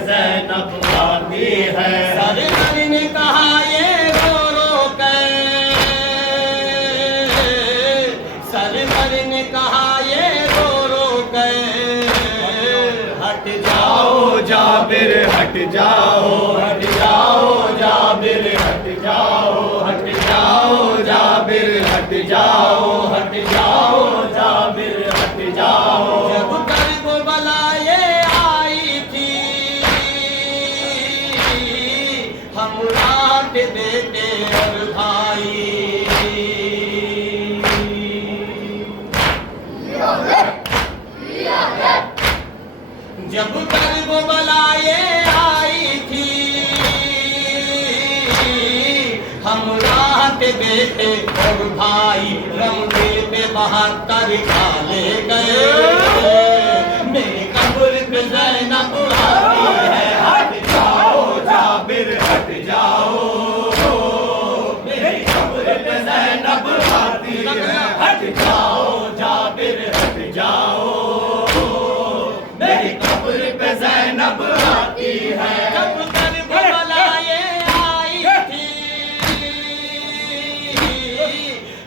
ज़ैनब आती है। सरवर ने कहा ये रो रो कर, सरवर ने कहा ये रो रो कर, हट जाओ जाबिर हट जाओ, हट जाओ जाबिर हट जाओ, हट जाओ जाबिर हट जाओ, हट जाओ जाबिर हट जाओ। जब कर्ब बलाए आई थी हमरा के बेटे और भाई, जब कर्ब बलाए आई थी हमरा के बेटे और भाई, रमज़े पे 72 काले गए, मेरी कब्र पे ज़ैनब आती है। हट जाओ जाबिर हट जाओ, मेरी कब्र पे ज़ैनब आती है। हट जाओ जाबिर हट जाओ, मेरी कब्र पे ज़ैनब आती है। जब कर्ब बलाए आई थी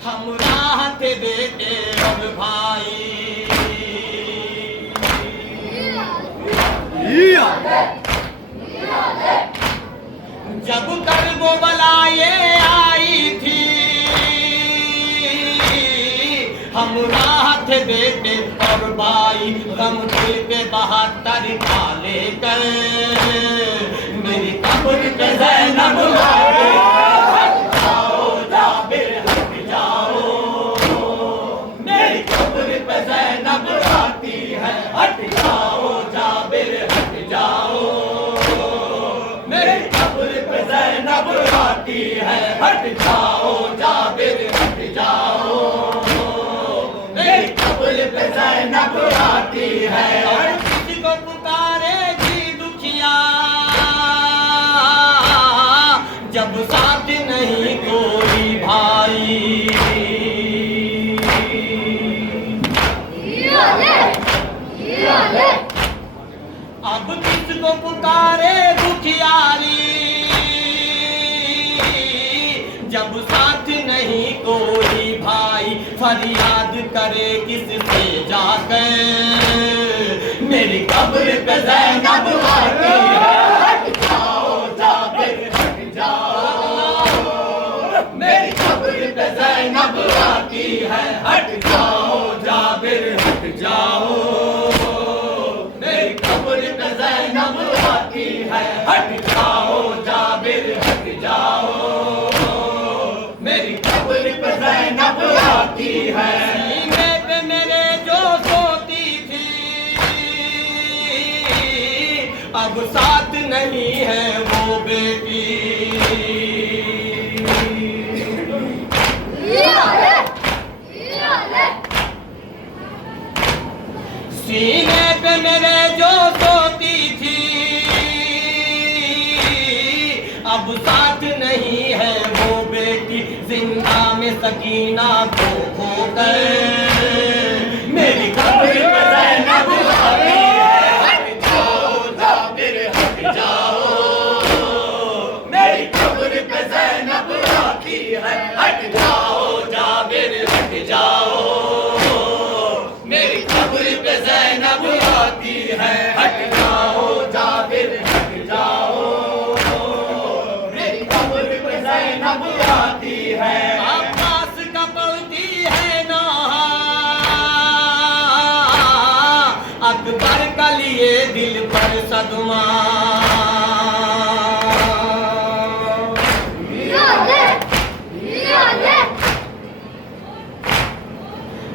हमरा के बेटे और भाई, जब कर्ब बलाए आई थी हमरा के बेटे और भाई, रमज़े पे 72 काले गए, मेरी कब्र पे ज़ैनब आती है। हट जाओ जाबिर हट जाओ, मेरी कब्र पे ज़ैनब आती है। हट जाओ जाबिर हट जाओ, मेरी कब्र पे ज़ैनब आती है। हट जाओ जाबिर हट जाओ, मेरी कब्र पे ज़ैनब आती है। और किसी को पुकारेगी दुखिया जब साथ नहीं कोई भाई, अब किसको पुकारे दुखियारी जब साथ नहीं कोई भाई, फरियाद करे किससे जाकर, मेरी कब्र पे ज़ैनब आती है। हट जाओ जाबिर हट जाओ, मेरी कब्र पे ज़ैनब आती है। हट जाओ जाबिर हट जाओ, मेरी कब्र पे ज़ैनब आती है। हट जाओ जाबिर हट जाओ, मेरी कब्र पे ज़ैनब आती है। सीने पे मेरे जो सोती थी अब साथ नहीं है वो बेटी, सीने पे मेरे जो सोती थी अब साथ नहीं है वो बेटी, जिंदा में सकीना को खो गए, मेरी कब्र पे ज़ैनब आती है। हट जाओ जाबिर हट जाओ, मेरी कब्र पे ज़ैनब आती है। हट जाओ जाबिर हट जाओ, मेरी कब्र पे ज़ैनब आती है। हट जाओ जाबिर हट जाओ, मेरी कब्र पे ज़ैनब आती है। आकाश का पड़ती है नौहा, अकबर का लिए दिल पर सदमा,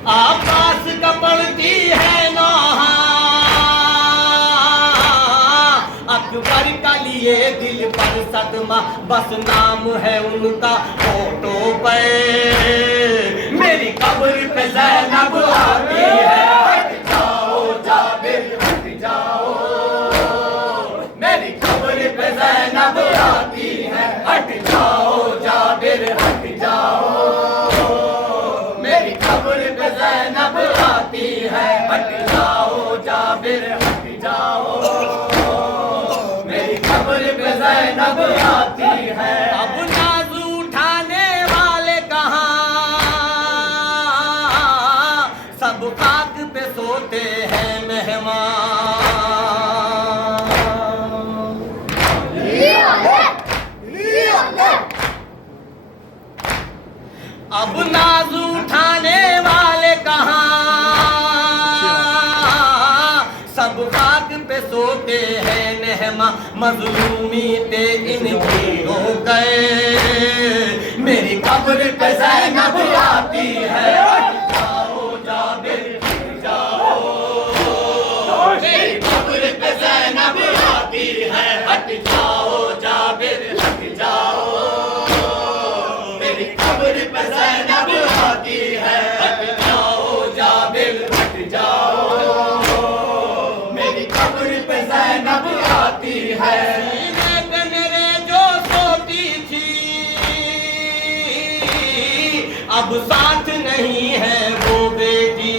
आकाश का पड़ती है नौहा, अकबर का लिए दिल पर सदमा, बस नाम है उनका फोटो पे, मेरी कब्र पे ज़ैनब आती है। हट जाओ जाबिर हट जाओ, मेरी कब्र पे ज़ैनब आती है। हट जाओ जाबिर हट जाओ, मेरी कब्र पे ज़ैनब आती है। हट जाओ जाबिर हट जाओ, कब्र पे ज़ैनब आती है। अब नाज उठाने वाले कहाँ, सब खाक पे सोते हैं मेहमान। अब नाज उठाने वाले कहाँ, सब खाक पे सोते हैं मेहमान। मजलूमी पे इनकी हो गए, मेरी कब्र पे ज़ैनब आती है। हट जाओ जाबिर हट जाओ, मेरी कब्र पे ज़ैनब आती है। हट जाओ जाबिर हट जाओ, मेरी कब्र पे ज़ैनब आती है। हट जाओ जाबिर हट जाओ, मेरी कब्र पे ज़ैनब आती है। सीने पे मेरे जो सोती थी, अब साथ नहीं है वो बेटी।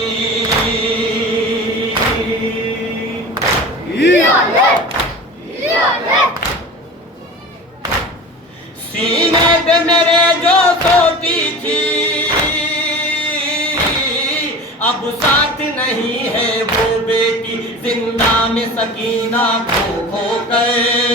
सीने पे मेरे जो सोती थी, अब साथ नहीं है वो बेटी। जिंदा में सकीना खो खो गए,